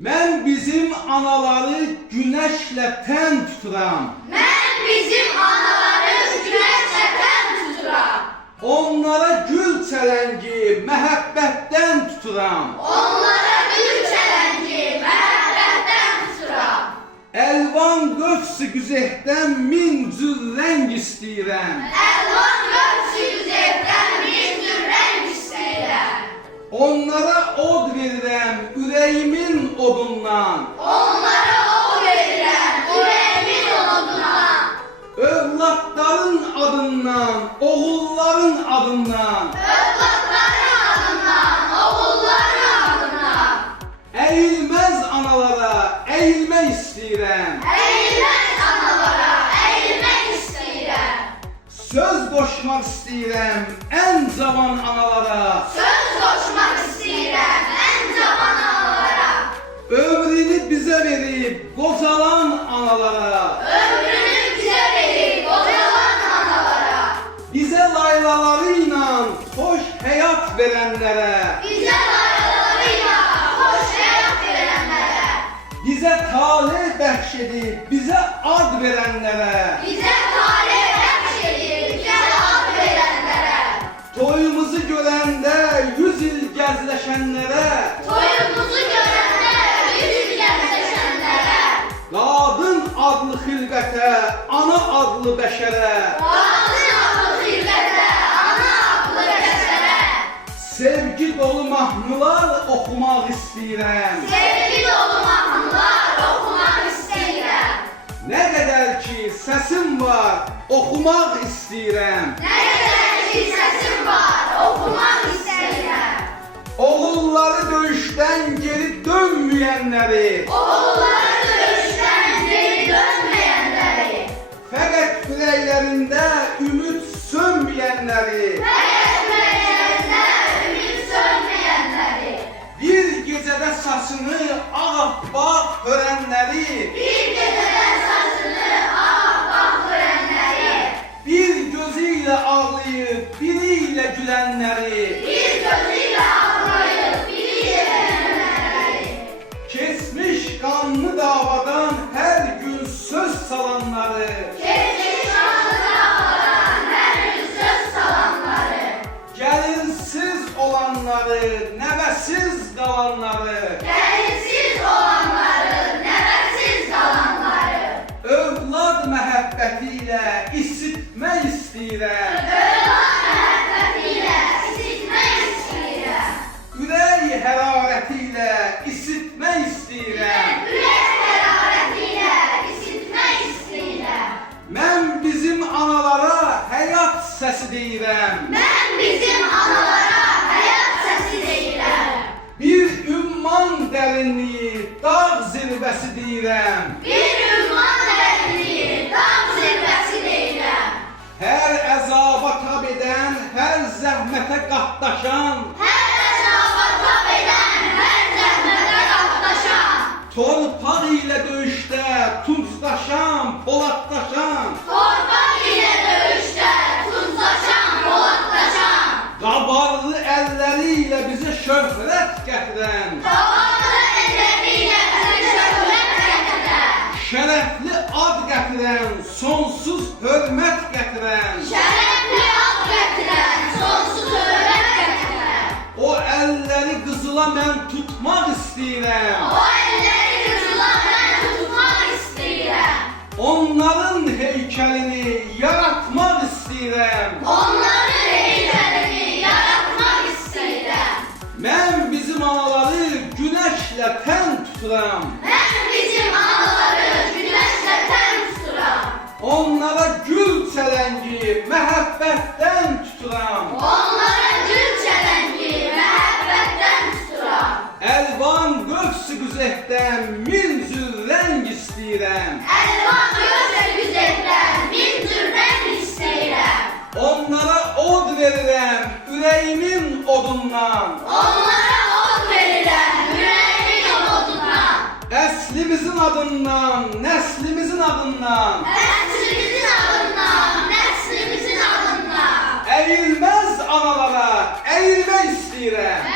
Mən bizim anaları güneşle ten tuturam. Mən bizim anaları güneşle ten tuturam. Onlara gül çelengi məhəbbətdən tuturam. Onlara gül çelengi məhəbbətdən tuturam. Elvan göksü güzehdən min cür rəng istəyirəm. Elvan göksü güzehdən min cür rəng istəyirəm. Onlara od verirəm ürəyimin odundan. Onlara o verirəm ürəyimin odundan. Övladların adından, oğulların adından. Övladların adından, oğulların adından. Əyilməz analara əyilmək istəyirəm. Əyilməz analara əyilmək istəyirəm. Söz qoşmaq istəyirəm ən cavan analara. Söz qoşmaq istəyirəm ən cavan analara. Ömrünü bizə verib qocalan analara. Ömrünü bizə verib qocalan analara. Bizə laylaları ilə xoş həyat verənlərə. Bizə laylalarıyla xoş həyat verənlərə. Bizə talih bəxş edib bizə ad verənlərə. Bizə talih bəxş edib bizə ad verənlərə. Toyumuzu görəndə 100 il gəzləşənlərə. Toyumuzu görəndə 100 il gəzləşənlərə. Qadın adlı xilqətə, ana adlı bəşərə. Qadın adlı xilqətə, ana adlı bəşərə. Sevgi dolu mahnılar oxumaq istəyirəm. Sevgi dolu mahnılar oxumaq istəyirəm. Nə qədər ki səsim var, oxumaq istəyirəm. Nə qədər ki səsim var, oxumaq istəyirəm. Oğulları döyüşdən geri dönməyənləri. Oğulları döyüşdən geri dönməyənləri. Fəqət ürəklərində ümid sönməyənləri. Fəqət ürəklərində ümid sönməyənləri. Bir gecədə saçını ağappaq hörənləri. Bir gecədə saçını ağappaq hörənləri. Bir gözü ilə ağlayıb, biri ilə gülənləri. Bir gözü ilə ağlayıb, biri ilə gülənləri. Keçmiş qanlı davadan hər gün söz salanları. Keçmiş qanlı davadan hər gün söz salanları. Gəlinsiz olanları, nəvəsiz qalanları. Gəlinsiz olanları, nəvəsiz qalanları. Övlad məhəbbəti ilə isitmək istəyirəm. Övlad məhəbbəti ilə isitmək istəyirəm. Ürək hərarəti ilə isitmək istəyirəm. Ürək hərarəti ilə isitmək istəyirəm. Mən bizim analara həyat səsi deyirəm. Mən bizim analara həyat səsi deyirəm. Bir ümman dərinliyi, dağ zirvəsi deyirəm. Bir ümman dərinliyi, dağ zirvəsi deyirəm. Hər əzaba tab edən, hər zəhmətə qatlaşan, Hər əzaba tab edən, hər zəhmətə qatlaşan, torpaq ilə döyüşdə tuncdaşan, poladdaşan, torpaq ilə döyüşdə tuzlaşan, poladlaşan, qabarlı əlləri ilə bizə şöhrət gətirən, tabanlı əlləri ilə bizə şöhrət gətirən, şərəfli ad gətirən, sonsuz hörmət gətirən, şərəfli ad gətirən, sonsuz hörmət gətirən. o əlləri qızıla mən tutmaq istəyirəm. O əlləri qızıla mən tutmaq istəyirəm. Onların heykəlini yaratmaq istəyirəm. Onların heykəlini yaratmaq istəyirəm. Mən bizim anaları güneşlə tən tuturam. Mən bizim anaları güneşlə tən tuturam. Onlara gül çələngi məhəbbətdən tuturam. Onlara gül çələngi məhəbbətdən tuturam. Əlvan göksü güzehdən min cür rəng istəyirəm. Əlvan gözlə güzəldən min cür rəng istəyirəm. Onlara od verirəm ürəyimin odundan. Onlara od verirəm ürəyimin odundan. Əslimizin adından, nəslimizin adından. Nəslimizin adından, nəslimizin adından. Əyilməz analara əyilmək istəyirəm.